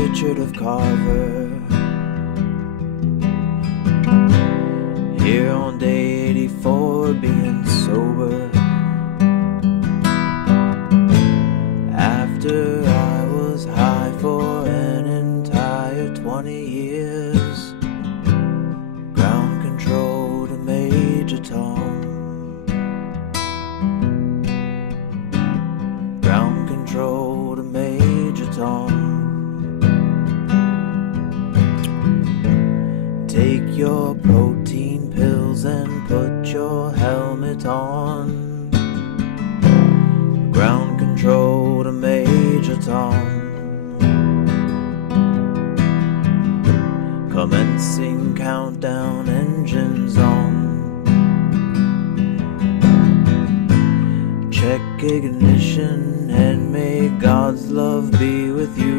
Richard of Carver. Here on day 84, being sober. After I was high for an entire 20 years. Ground control to Major Tom. Ground control to Major Tom. Take your protein pills and put your helmet on. Ground control to Major Tom. Commencing countdown, engines on. Check ignition and may God's love be with you.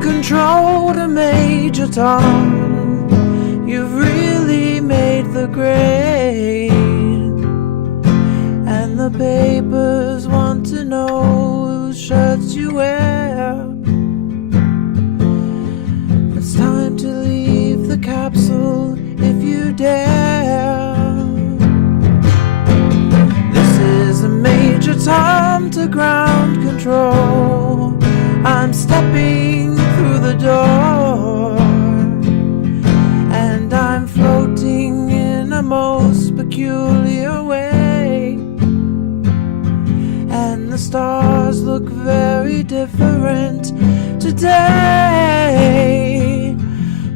Control to Major Tom. You've really made the grade, and the papers want to know whose shirts you wear. It's time to leave the capsule if you dare. This is a Major Tom to ground control. I'm stepping through the door, and I'm floating in a most peculiar way, and the stars look very different today,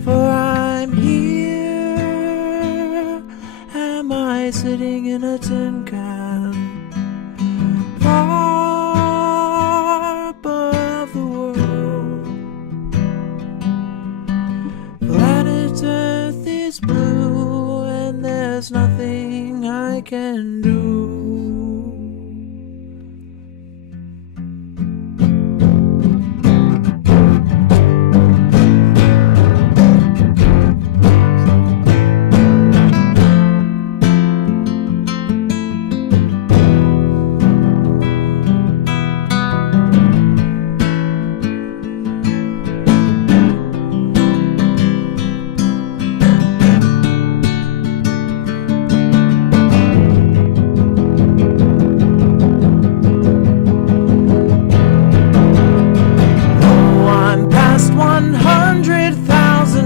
for I'm here. Am I sitting in a tin can, far above the world? Planet Earth is blue, and there's nothing I can do.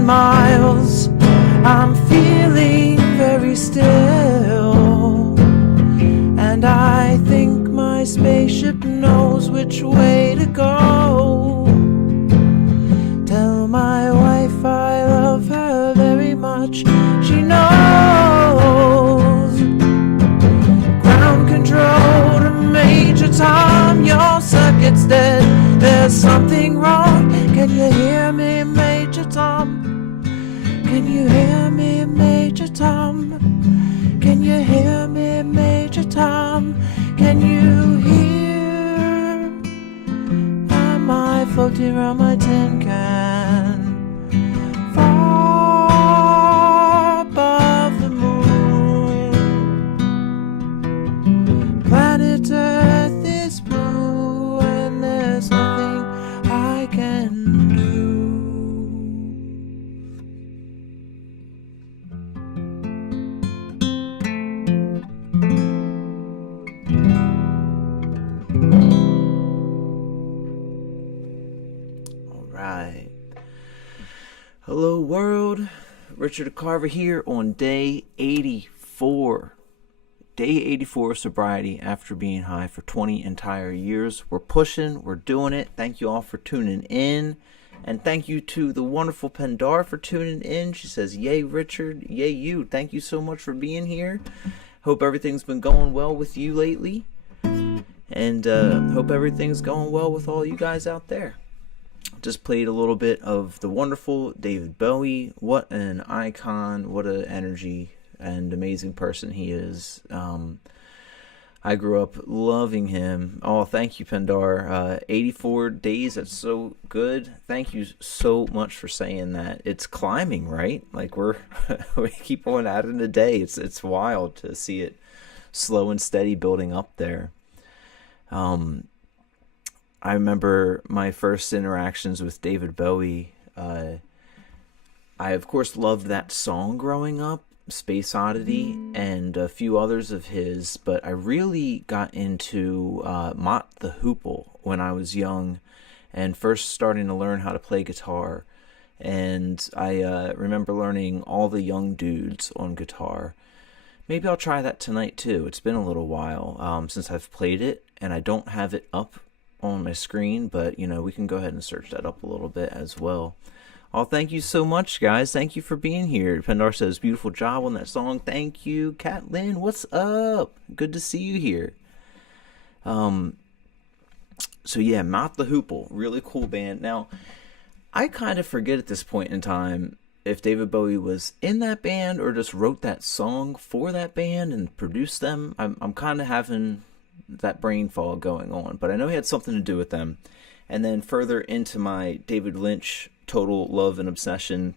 Miles, I'm feeling very still, and I think my spaceship knows which way to go. Tell my wife I love her very much, she knows. Ground control to Major Tom, your circuit's dead, there's something wrong. Can you hear me, Major Tom? Can you hear me, Major Tom? Can you hear me, Major Tom? Can you hear? Am I floating around my tin can, far above the moon? Planet Earth is blue, and there's nothing I can do. Right. Hello world, Richard Carver here on day 84. Day 84 of sobriety after being high for 20 entire years. We're pushing, we're doing it. Thank you all for tuning in. And thank you to the wonderful Pendar for tuning in. She says, yay Richard, yay you. Thank you so much for being here. Hope everything's been going well with you lately. And hope everything's going well with all you guys out there. Just played a little bit of the wonderful David Bowie. What an icon, what an energy and amazing person he is. I grew up loving him. Oh, thank you, Pendar. 84 days. That's so good. Thank you so much for saying that. It's climbing, right? Like we keep on adding a day. It's wild to see it slow and steady building up there. Um, I remember my first interactions with David Bowie. I of course loved that song growing up, Space Oddity, and a few others of his, but I really got into Mott the Hoople when I was young and first starting to learn how to play guitar. And I remember learning All the Young Dudes on guitar. Maybe I'll try that tonight too. It's been a little while since I've played it, and I don't have it up on my screen, but we can go ahead and search that up a little bit as well. Oh, thank you so much, guys. Thank you for being here. Pendar says, beautiful job on that song. Thank you. Kat Lynn, what's up? Good to see you here. So yeah, Mott the Hoople, really cool band. Now, I kind of forget at this point in time if David Bowie was in that band or just wrote that song for that band and produced them. I'm kind of having that brain fog going on, but I know he had something to do with them. And then further into my David Lynch total love and obsession,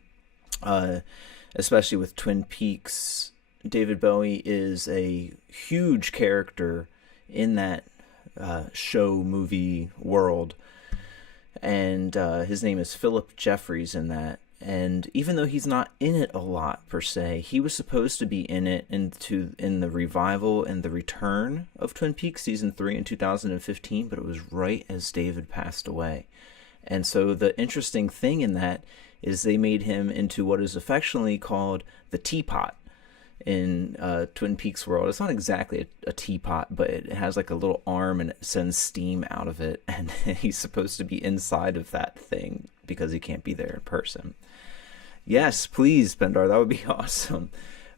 especially with Twin Peaks, David Bowie is a huge character in that show movie world, and his name is Philip Jeffries in that. And even though he's not in it a lot per se, he was supposed to be in it in the revival and the return of Twin Peaks season 3 in 2015, but it was right as David passed away. And so the interesting thing in that is they made him into what is affectionately called the teapot in Twin Peaks world. It's not exactly a teapot, but it has like a little arm and it sends steam out of it, and he's supposed to be inside of that thing because he can't be there in person. Yes, please, Pendar, that would be awesome.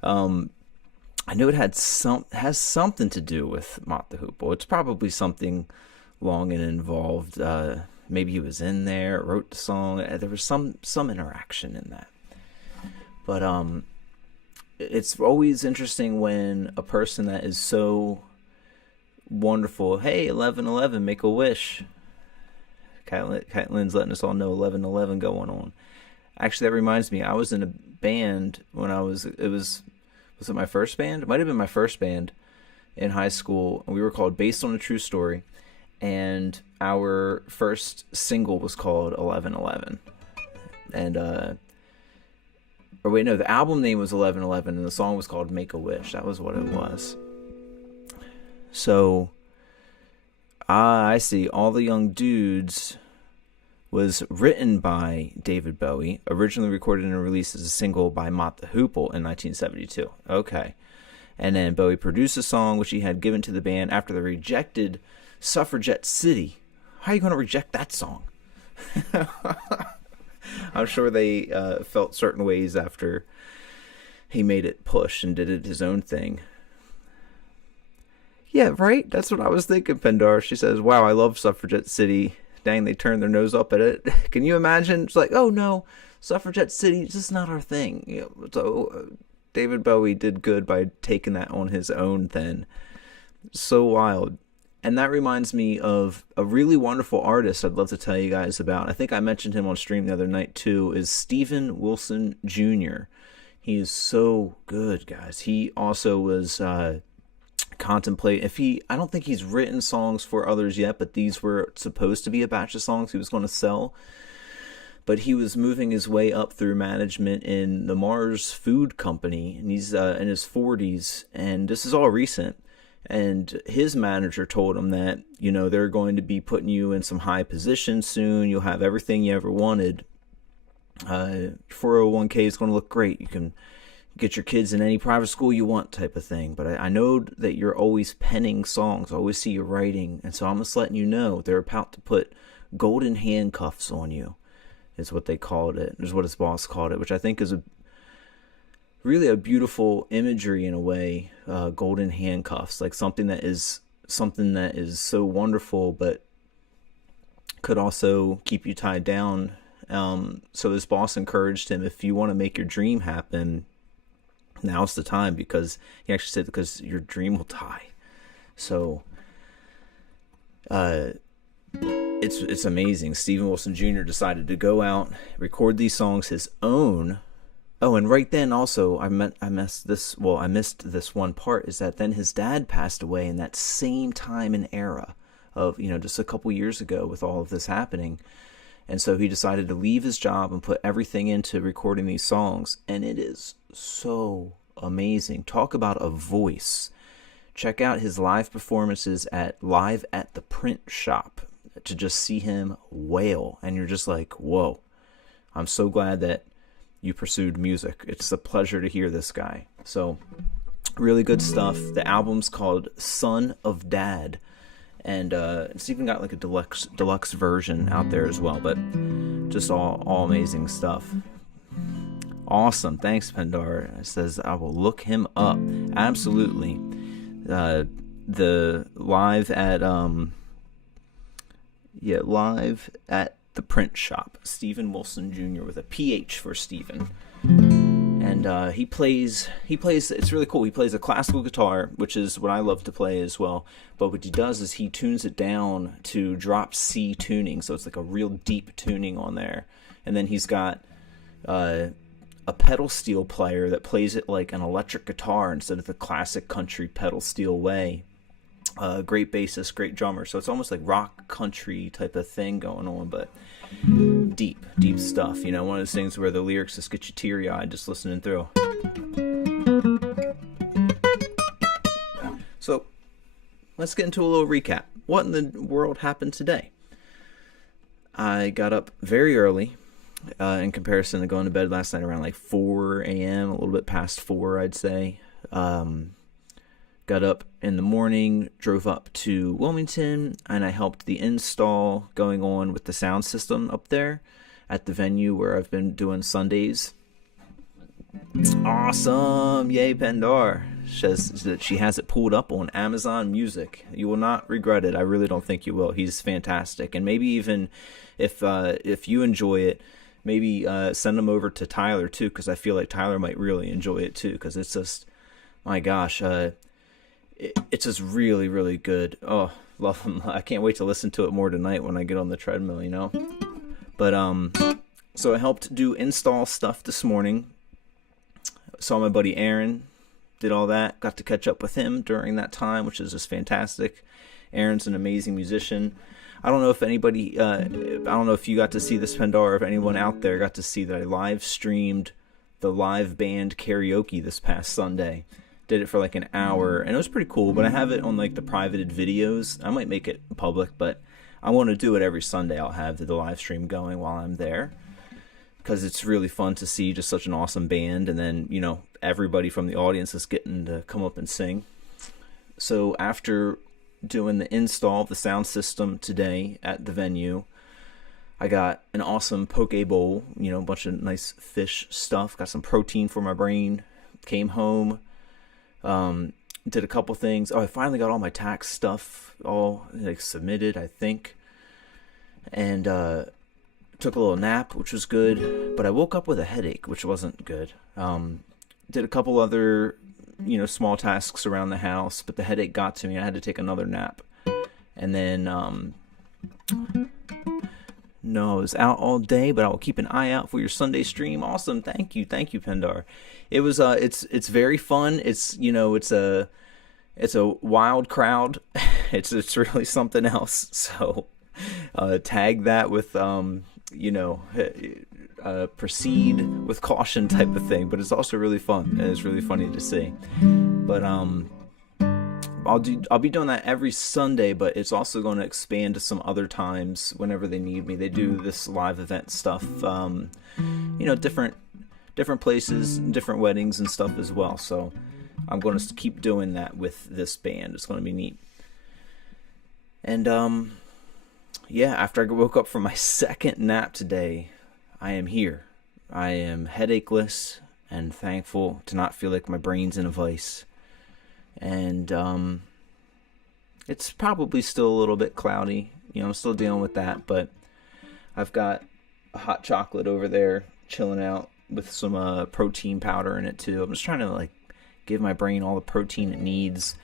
I know it has something to do with Mott the Hoople. It's probably something long and involved. Maybe he was in there, wrote the song. There was some interaction in that. But it's always interesting when a person that is so wonderful, hey, 11:11, make a wish. Caitlin's letting us all know 11:11 going on. Actually, that reminds me, I was in a band when was it my first band? It might have been my first band in high school. We were called Based on a True Story, and our first single was called 11:11. And, the album name was 11:11, and the song was called Make a Wish. That was what it was. So, I see. All the Young Dudes was written by David Bowie, originally recorded and released as a single by Mott the Hoople in 1972. Okay. And then Bowie produced a song which he had given to the band after they rejected Suffragette City. How are you going to reject that song? I'm sure they felt certain ways after he made it push and did it his own thing. Yeah, right? That's what I was thinking, Pendar. She says, wow, I love Suffragette City. Dang, they turned their nose up at it. Can you imagine? It's like, oh no, Suffragette City, it's just not our thing. So David Bowie did good by taking that on his own then. So wild. And that reminds me of a really wonderful artist I'd love to tell you guys about. I think I mentioned him on stream the other night too, is Stephen Wilson Jr. He is so good, guys. He also was I don't think he's written songs for others yet, but these were supposed to be a batch of songs he was going to sell. But he was moving his way up through management in the Mars Food Company, and he's in his 40s, and this is all recent. And his manager told him that, they're going to be putting you in some high positions soon. You'll have everything you ever wanted. 401k is going to look great. You can get your kids in any private school you want type of thing. But I know that you're always penning songs. I always see you writing. And so I'm just letting you know they're about to put golden handcuffs on you, is what they called it. Is what his boss called it, which I think is really a beautiful imagery in a way. Golden handcuffs, like something that is so wonderful, but could also keep you tied down. So his boss encouraged him, if you want to make your dream happen, now's the time, because he actually said, because your dream will die. So it's amazing. Steven Wilson Jr. decided to go out, record these songs his own. Oh, and right then also I missed this one part, is that then his dad passed away in that same time and era of, just a couple years ago with all of this happening. And so he decided to leave his job and put everything into recording these songs, and it is so amazing. Talk about a voice. Check out his live performances live at the Print Shop to just see him wail, and you're just like, whoa, I'm so glad that you pursued music. It's a pleasure to hear this guy. So really good stuff. The album's called Son of Dad, and it's even got like a deluxe version out there as well, but just all amazing stuff. Awesome. Thanks, Pendar. It says I will look him up. Absolutely. The live at the Print Shop. Steven Wilson Jr. with a PH for Steven. And he plays, it's really cool. He plays a classical guitar, which is what I love to play as well. But what he does is he tunes it down to drop C tuning. So it's like a real deep tuning on there. And then he's got a pedal steel player that plays it like an electric guitar instead of the classic country pedal steel way. Great bassist, great drummer. So it's almost like rock country type of thing going on, but deep stuff. One of those things where the lyrics just get you teary-eyed just listening through. So let's get into a little recap. What in the world happened today? I got up very early in comparison to going to bed last night around like 4 a.m., a little bit past 4, I'd say. Got up in the morning, drove up to Wilmington, and I helped the install going on with the sound system up there at the venue where I've been doing Sundays. Awesome! Yay, Pendar. Says that she has it pulled up on Amazon Music. You will not regret it. I really don't think you will. He's fantastic. And maybe even if you enjoy it, maybe send them over to Tyler too, because I feel like Tyler might really enjoy it too, because it's just, my gosh, it's just really, really good. Oh, love him. I can't wait to listen to it more tonight when I get on the treadmill, But, so I helped do install stuff this morning. Saw my buddy Aaron, did all that. Got to catch up with him during that time, which is just fantastic. Aaron's an amazing musician. I don't know if anybody, I don't know if you got to see this, Pendar, or if anyone out there got to see that I live streamed the live band karaoke this past Sunday. Did it for like an hour, and it was pretty cool, but I have it on like the privated videos. I might make it public, but I want to do it every Sunday. I'll have the live stream going while I'm there, because it's really fun to see just such an awesome band, and then, everybody from the audience is getting to come up and sing. So after doing the install of the sound system today at the venue, I got an awesome poke bowl, a bunch of nice fish stuff, got some protein for my brain, came home, did a couple things. I finally got all my tax stuff all submitted, I think, and took a little nap, which was good, but I woke up with a headache, which wasn't good. Did a couple other small tasks around the house, but the headache got to me. I had to take another nap, and then no, I was out all day, but I will keep an eye out for your Sunday stream. Awesome. Thank you, Pendar. It was it's very fun. It's it's a wild crowd. It's really something else. So tag that with proceed with caution type of thing, but it's also really fun, and it's really funny to see. But I'll be doing that every Sunday, but it's also going to expand to some other times whenever they need me. They do this live event stuff, different places, different weddings and stuff as well. So I'm going to keep doing that with this band. It's going to be neat. And after I woke up from my second nap today, I am here. I am headacheless and thankful to not feel like my brain's in a vice. And it's probably still a little bit cloudy. I'm still dealing with that, but I've got a hot chocolate over there chilling out with some protein powder in it too. I'm just trying to give my brain all the protein it needs.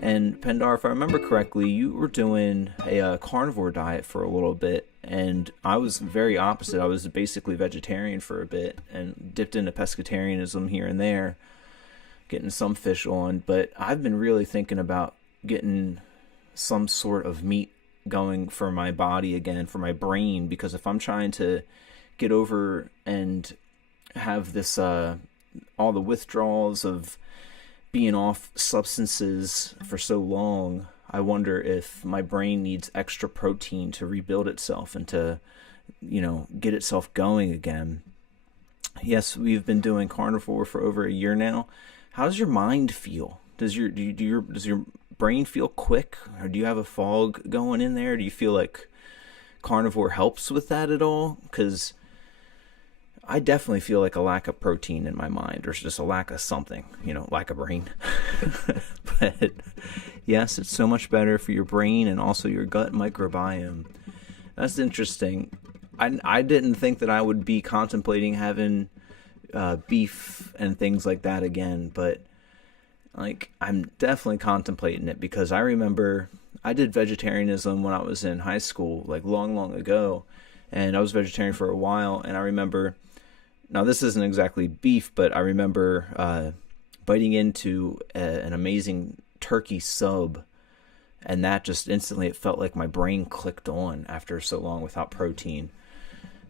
And Pendar, if I remember correctly, you were doing a carnivore diet for a little bit, and I was very opposite. I was basically vegetarian for a bit and dipped into pescatarianism here and there, getting some fish on. But I've been really thinking about getting some sort of meat going for my body again, for my brain, because if I'm trying to get over and have this all the withdrawals of being off substances for so long, I wonder if my brain needs extra protein to rebuild itself and to, get itself going again. Yes, we've been doing carnivore for over a year now. How does your mind feel? Does your brain feel quick, or do you have a fog going in there? Do you feel like carnivore helps with that at all? Because I definitely feel like a lack of protein in my mind, or just a lack of something, lack of brain. But yes, it's so much better for your brain and also your gut microbiome. That's interesting. I didn't think that I would be contemplating having beef and things like that again, but I'm definitely contemplating it, because I remember I did vegetarianism when I was in high school, long, long ago, and I was vegetarian for a while, and I remember, now this isn't exactly beef, but I remember biting into an amazing turkey sub, and that just instantly, it felt like my brain clicked on after so long without protein.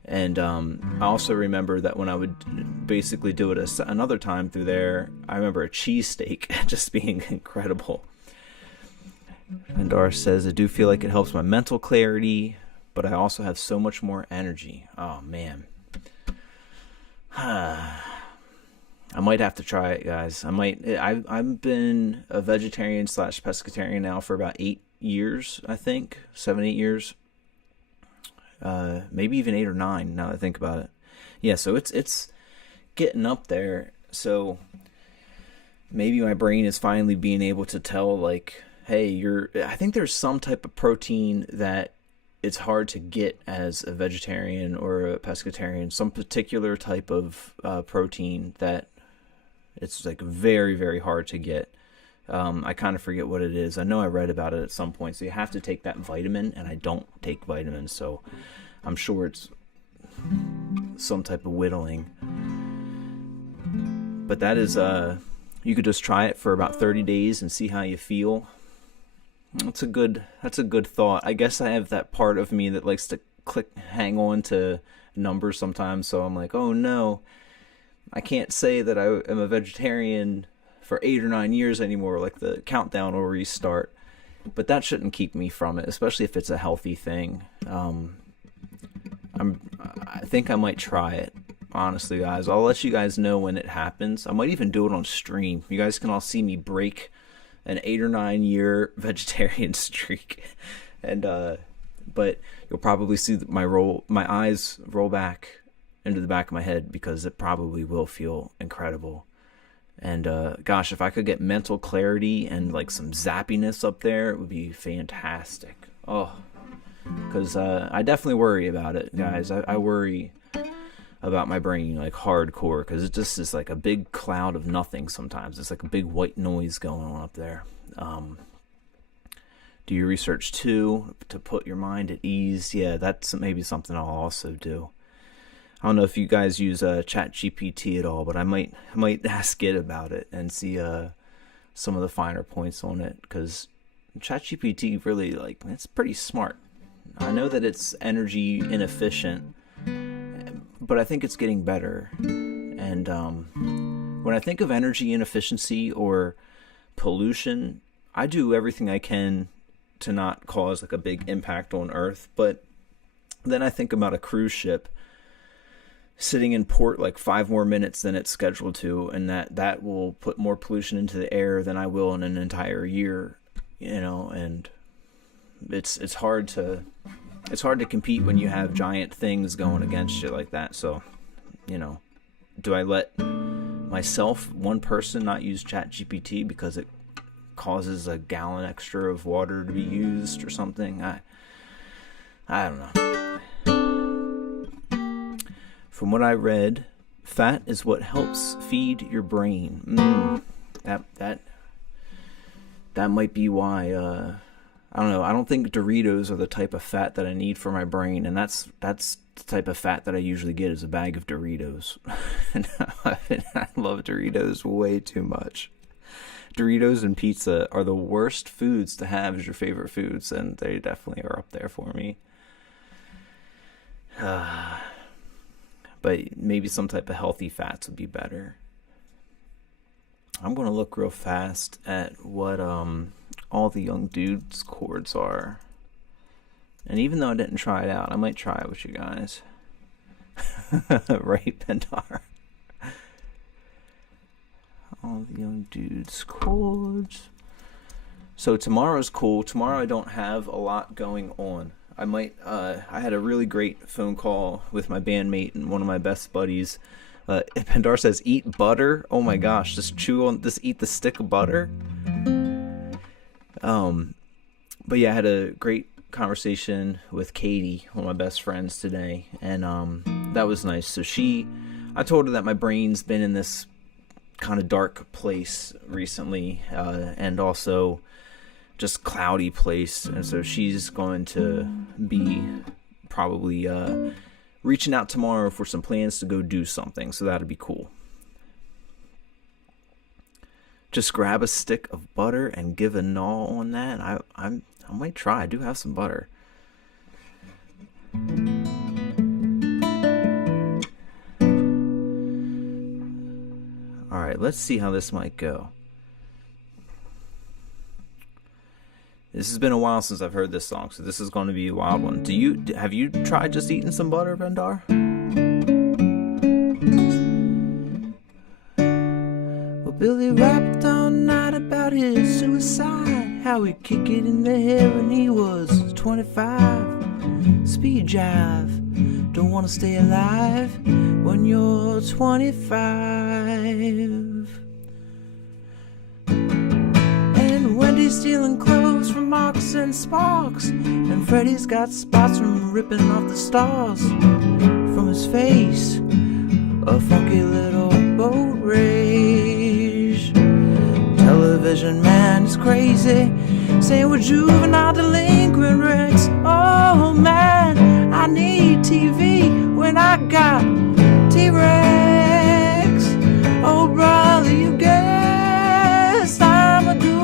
And I also remember that when I would basically do it another time through there, I remember a cheesesteak just being incredible. And Doris says, I do feel like it helps my mental clarity, but I also have so much more energy. Oh, man. I might have to try it, guys. I've been a vegetarian / pescatarian now for about 8 years, I think. 7, 8 years. Maybe even 8 or 9 now that I think about it. Yeah, so it's getting up there. So maybe my brain is finally being able to tell, hey, I think there's some type of protein that it's hard to get as a vegetarian or a pescatarian, some particular type of protein that it's very, very hard to get. I kind of forget what it is. I know I read about it at some point. So you have to take that vitamin, and I don't take vitamins, so I'm sure it's some type of whittling. But that is, you could just try it for about 30 days and see how you feel. That's a good thought. I guess I have that part of me that likes to hang on to numbers sometimes. So I'm like, oh no, I can't say that I am a vegetarian for 8 or 9 years anymore. The countdown will restart, but that shouldn't keep me from it, especially if it's a healthy thing. I think I might try it, honestly, guys. I'll let you guys know when it happens. I might even do it on stream. You guys can all see me break an 8 or 9 year vegetarian streak, and but you'll probably see my eyes roll back into the back of my head, because it probably will feel incredible. And gosh, if I could get mental clarity and some zappiness up there, it would be fantastic. Oh, because I definitely worry about it, guys. I worry about my brain hardcore, because it just is a big cloud of nothing sometimes. It's a big white noise going on up there. Do your research too to put your mind at ease. Yeah, that's maybe something I'll also do. I don't know if you guys use ChatGPT at all, but I might ask it about it and see some of the finer points on it, because ChatGPT really it's pretty smart. I know that it's energy inefficient, but I think it's getting better. And when I think of energy inefficiency or pollution, I do everything I can to not cause a big impact on Earth. But then I think about a cruise ship sitting in port 5 more minutes than it's scheduled to, and that will put more pollution into the air than I will in an entire year, and it's hard to compete when you have giant things going against you like that. So, do I let myself, one person, not use ChatGPT because it causes a gallon extra of water to be used or something? I don't know. From what I read, fat is what helps feed your brain. That that might be why. I don't know. I don't think Doritos are the type of fat that I need for my brain, and that's the type of fat that I usually get is a bag of Doritos. And I love Doritos way too much. Doritos and pizza are the worst foods to have as your favorite foods, and they definitely are up there for me. But maybe some type of healthy fats would be better. I'm going to look real fast at what all the young dudes' chords are. And even though I didn't try it out, I might try it with you guys. Right, Pendar? All the young dudes' chords. So tomorrow's cool. Tomorrow I don't have a lot going on. I had a really great phone call with my bandmate and one of my best buddies. Pendar says, eat butter. Oh my gosh, just eat the stick of butter. But yeah, I had a great conversation with Katie, one of my best friends today, and that was nice. So I told her that my brain's been in this kind of dark place recently, and also just cloudy place, and so she's going to be probably reaching out tomorrow for some plans to go do something, so that'd be cool. Just grab a stick of butter and give a gnaw on that. I might try. I do have some butter. Alright, let's see how this might go. This has been a while since I've heard this song, so this is going to be a wild one. Have you tried just eating some butter, Vendar? Well, Billy rapped all night about his suicide, how he'd kick it in the head when he was 25. Speed jive, don't want to stay alive when you're 25. And Wendy's stealing clothes from Marks and Sparks, and Freddy's got spots from ripping off the stars from his face. A funky little boat rage. Television man is crazy, saying we're juvenile delinquent wrecks. Oh man, I need TV when I got T-Rex. Oh brother, you guess I'm a dude.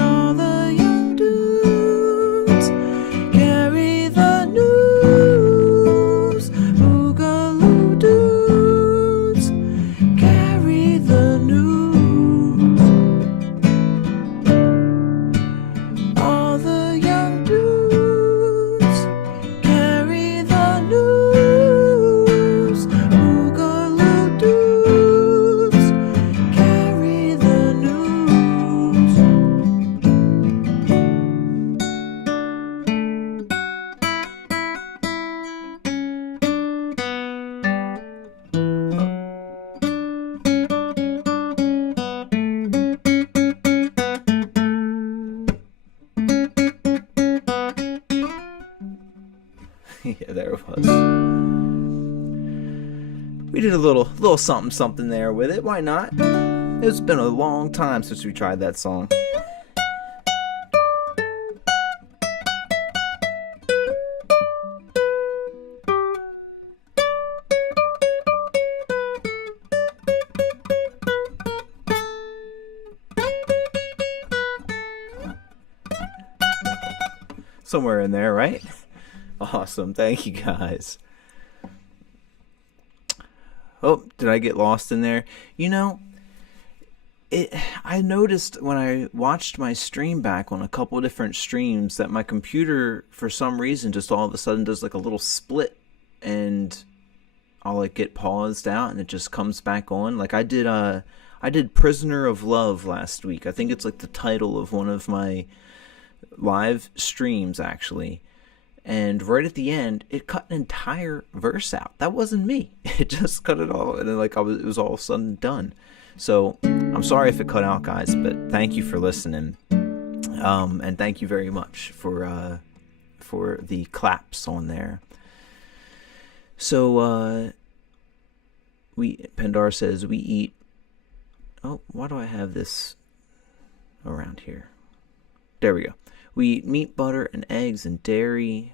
All the young dudes carry the news. Boogaloo dudes carry the news. All the young dudes carry the news. Boogaloo dudes carry the news. Yeah, there it was. We did a little something there with it. Why not? It's been a long time since we tried that song. Somewhere in there, right? Awesome. Thank you, guys. Oh, did I get lost in there? You know, I noticed when I watched my stream back on a couple different streams that my computer, for some reason, just all of a sudden does like a little split, and I'll like get paused out and it just comes back on. Like I did Prisoner of Love last week. I think it's like the title of one of my live streams, actually. And right at the end, it cut an entire verse out. That wasn't me. It just cut it all, and then like it was all of a sudden done. So I'm sorry if it cut out, guys, but thank you for listening, and thank you very much for the claps on there. So Pendar says we eat. Oh, why do I have this around here? There we go. We eat meat, butter, and eggs and dairy.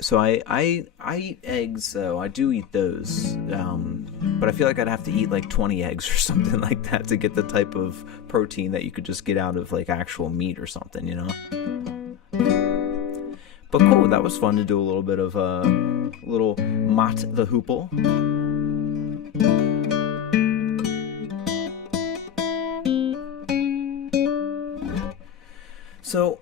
So I eat eggs, though. I do eat those. But I feel like I'd have to eat like 20 eggs or something like that to get the type of protein that you could just get out of like actual meat or something, you know? But cool, that was fun to do a little bit of little Mott the Hoople. So,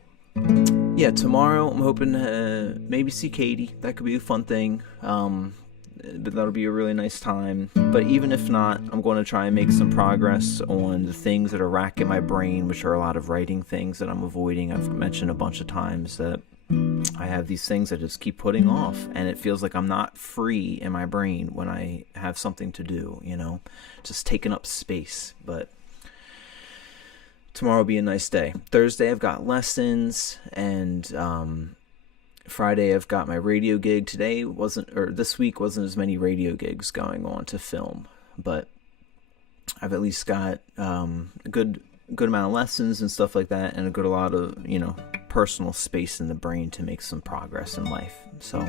yeah, tomorrow I'm hoping to maybe see Katie. That could be a fun thing. But that'll be a really nice time. But even if not, I'm going to try and make some progress on the things that are racking my brain, which are a lot of writing things that I'm avoiding. I've mentioned a bunch of times that I have these things I just keep putting off, and it feels like I'm not free in my brain when I have something to do, you know, just taking up space. But tomorrow will be a nice day. Thursday I've got lessons, and Friday I've got my radio gig. This week wasn't as many radio gigs going on to film, but I've at least got a good amount of lessons and stuff like that, and a lot of, you know, personal space in the brain to make some progress in life. So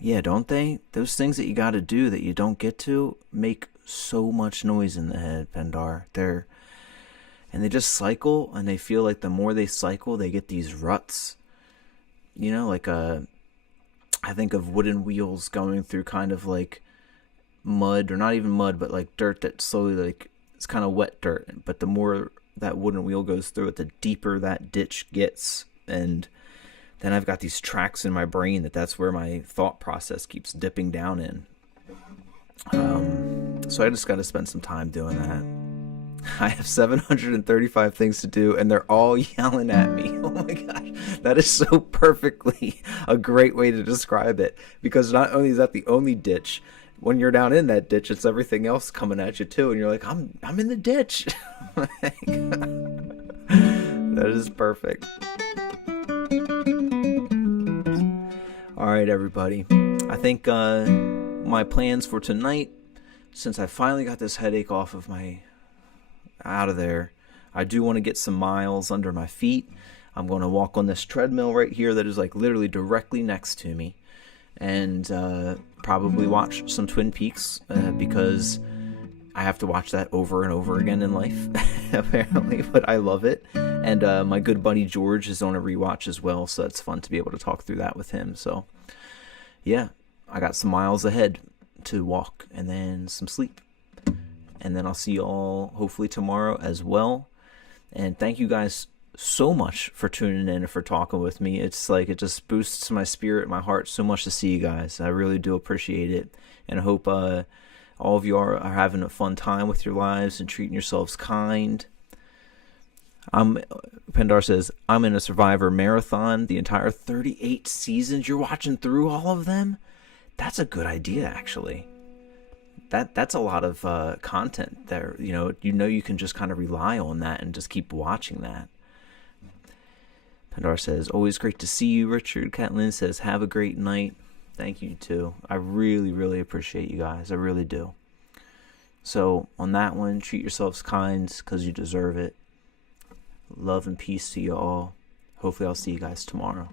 yeah, don't they? Those things that you got to do that you don't get to make so much noise in the head, Pendar. And they just cycle, and they feel like the more they cycle, they get these ruts. You know, like I think of wooden wheels going through kind of like mud, or not even mud, but like dirt that slowly, like, it's kind of wet dirt. But the more that wooden wheel goes through it, the deeper that ditch gets. And then I've got these tracks in my brain that's where my thought process keeps dipping down in. So I just got to spend some time doing that. I have 735 things to do, and they're all yelling at me. Oh my gosh, that is so perfectly a great way to describe it. Because not only is that the only ditch, when you're down in that ditch, it's everything else coming at you too, and you're like, I'm in the ditch. That is perfect. All right, everybody. I think my plans for tonight, since I finally got this headache out of there, I do want to get some miles under my feet. I'm going to walk on this treadmill right here that is like literally directly next to me, and probably watch some Twin Peaks because I have to watch that over and over again in life, apparently, but I love it. And my good buddy George is on a rewatch as well, so it's fun to be able to talk through that with him. So yeah, I got some miles ahead to walk, and then some sleep. And then I'll see you all hopefully tomorrow as well. And thank you guys so much for tuning in and for talking with me. It's like, it just boosts my spirit, my heart so much to see you guys. I really do appreciate it. And I hope all of you are having a fun time with your lives and treating yourselves kind. Pendar says, I'm in a Survivor marathon, the entire 38 seasons. You're watching through all of them? That's a good idea, actually. That's a lot of content there. You know you can just kind of rely on that and just keep watching that. Pendar says, always great to see you, Richard. Catlin says, have a great night. Thank you, too. I really, really appreciate you guys. I really do. So, on that one, treat yourselves kind because you deserve it. Love and peace to you all. Hopefully I'll see you guys tomorrow.